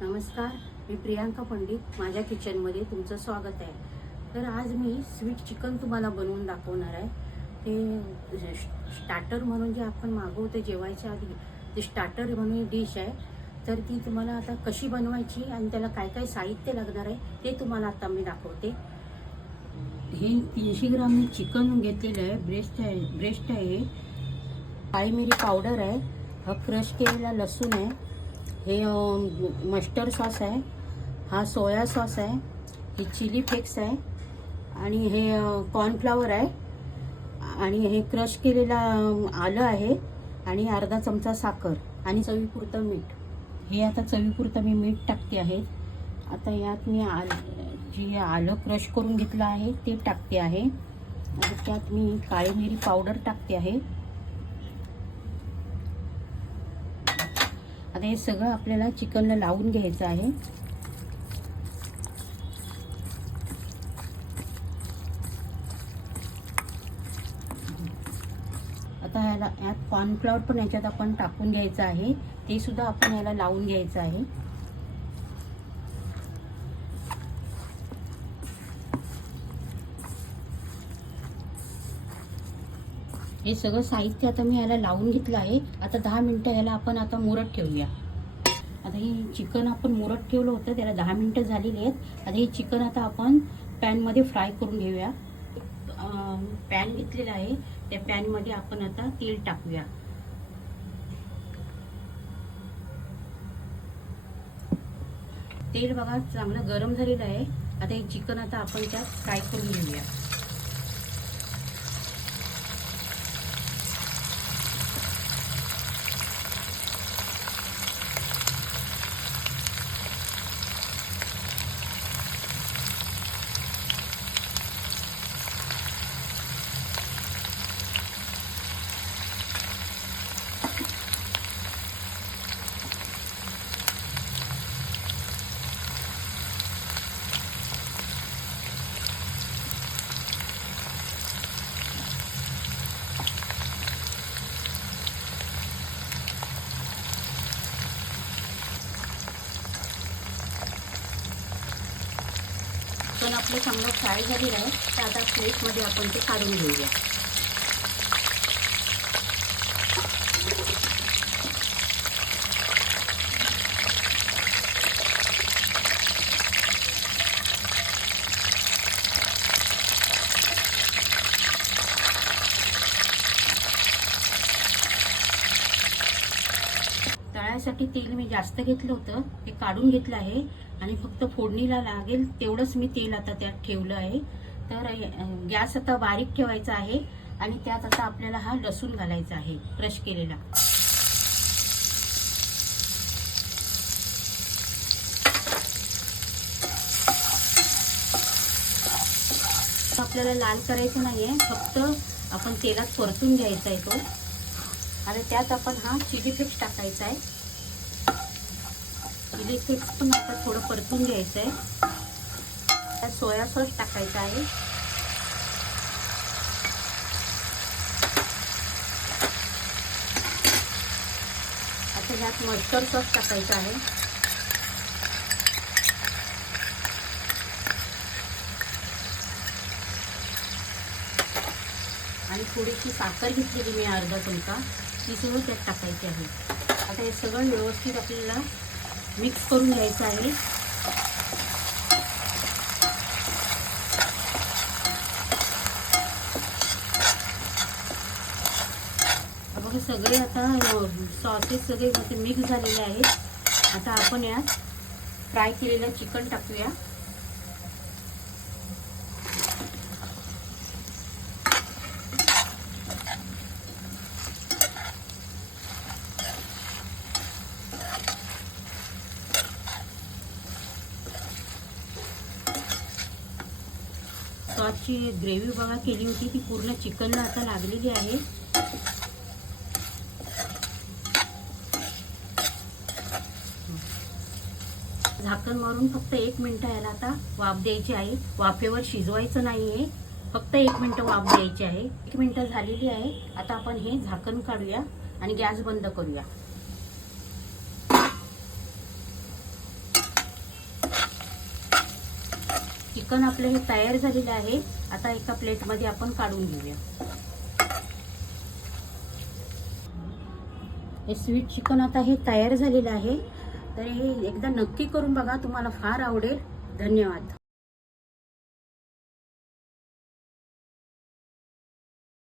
नमस्कार मी प्रियांका पंडित माझ्या किचनमध्ये तुमचं स्वागत आहे. तर आज मी स्वीट चिकन तुम्हाला बनवून दाखवणार आहे. ते स्टार्टर म्हणून जे आपण मागवतो जेवायच्या आधी ते स्टार्टर म्हणून डिश आहे. तर ती तुम्हाला आता कशी बनवायची आणि त्याला काय काय साहित्य लागणार आहे ते तुम्हाला आता मी दाखवते. हे तीनशे ग्राम मी चिकन घेतलेलं आहे ब्रेस्ट आहे ब्रेस्ट आहे. काळी मिरी पावडर आहे हा क्रश केलेला लसूण आहे. हे मस्टर्ड सॉस आहे. हा सोया सॉस आहे. हे चिली फ्लेक्स आहे. आणि हे कॉर्नफ्लावर आहे. आणि हे क्रश केलेला आलं आहे. आणि अर्धा चमचा साखर आणि चवीपुरतं मीठ. हे आता चवीपुरतं मी मीठ टाकते आहे. आता यात मी आल जी आलं क्रश करून घेतलं आहे ते टाकते आहे. आणि त्यात मी काळी मिरी पावडर टाकते आहे. आता हे सगळं आपल्याला चिकनला लावून घ्यायचं आहे. आता ह्याला यात कॉर्नफ्लॉवर पण याच्यात आपण टाकून घ्यायचं आहे. ते सुद्धा आपण ह्याला लावून घ्यायचं आहे. हे सगळं साहित्य आता मी याला लावून घेतलं आहे. आता दहा मिनटं ह्याला आपण आता मुरत ठेवूया. आता हे चिकन आपण मुरत ठेवलं होतं त्याला दहा मिनटं झालेली आहेत. आता हे चिकन आता आपण पॅनमध्ये फ्राय करून घेऊया. पॅन घेतलेला आहे. त्या पॅनमध्ये आपण आता तेल टाकूया. तेल बघा चांगलं गरम झालेलं आहे. आता हे चिकन आता आपण त्यात फ्राय करून घेऊया. पण आपलं चांगलं फ्राय झालेलं आहे तर आता प्लेटमध्ये आपण ते काढून घेऊया. तळायसाठी तेल मी जास्त घेतलं होतं ते काढून घेतलं आहे. आणि फक्त फोडणीला लागेल तेवढंच मी तेल आता त्यात ठेवलं आहे. तर गॅस आता बारीक ठेवायचा आहे आणि त्यात आता आपल्याला हा लसूण घालायचा आहे क्रश केलेला. आपल्याला लाल करायचं नाही आहे फक्त आपण तेलात परतून घ्यायचा आहे तो. आणि त्यात आपण हा चिली फ्लेक्स टाकायचा आहे. चिली पण आता थोडं परतून घ्यायचं आहे त्यात सोया सॉस टाकायचा आहे. आता ह्यात मस्टर्ड सॉस टाकायचा आहे. आणि थोडीशी साखर घेतलेली मी अर्धा चमचा. ती सुद्धा त्यात टाकायची आहे. आता हे सगळं व्यवस्थित आपल्याला मिक्स करून घ्यायचं आहे. बघा सगळे आता सॉसेस सगळे मिक्स झालेले आहेत. आता आपण यात फ्राय केलेलं चिकन टाकूया. सॉसची ग्रेव्ही बघा केली होती ती पूर्ण चिकनला आता लागलेली आहे. झाकण मारून फक्त एक मिनटं याला आता वाफ द्यायची आहे. वाफेवर शिजवायचं नाही आहे फक्त एक मिनटं वाफ द्यायची आहे. एक मिनटं झालेली आहे. आता आपण हे झाकण काढूया आणि गॅस बंद करूया. चिकन आपलं हे तयार झालेलं आहे. आता एका प्लेटमध्ये आपण काढून घेऊया. हे स्वीट चिकन आता हे तयार झालेलं आहे. तर हे एकदा नक्की करून बघा तुम्हाला फार आवडेल. धन्यवाद.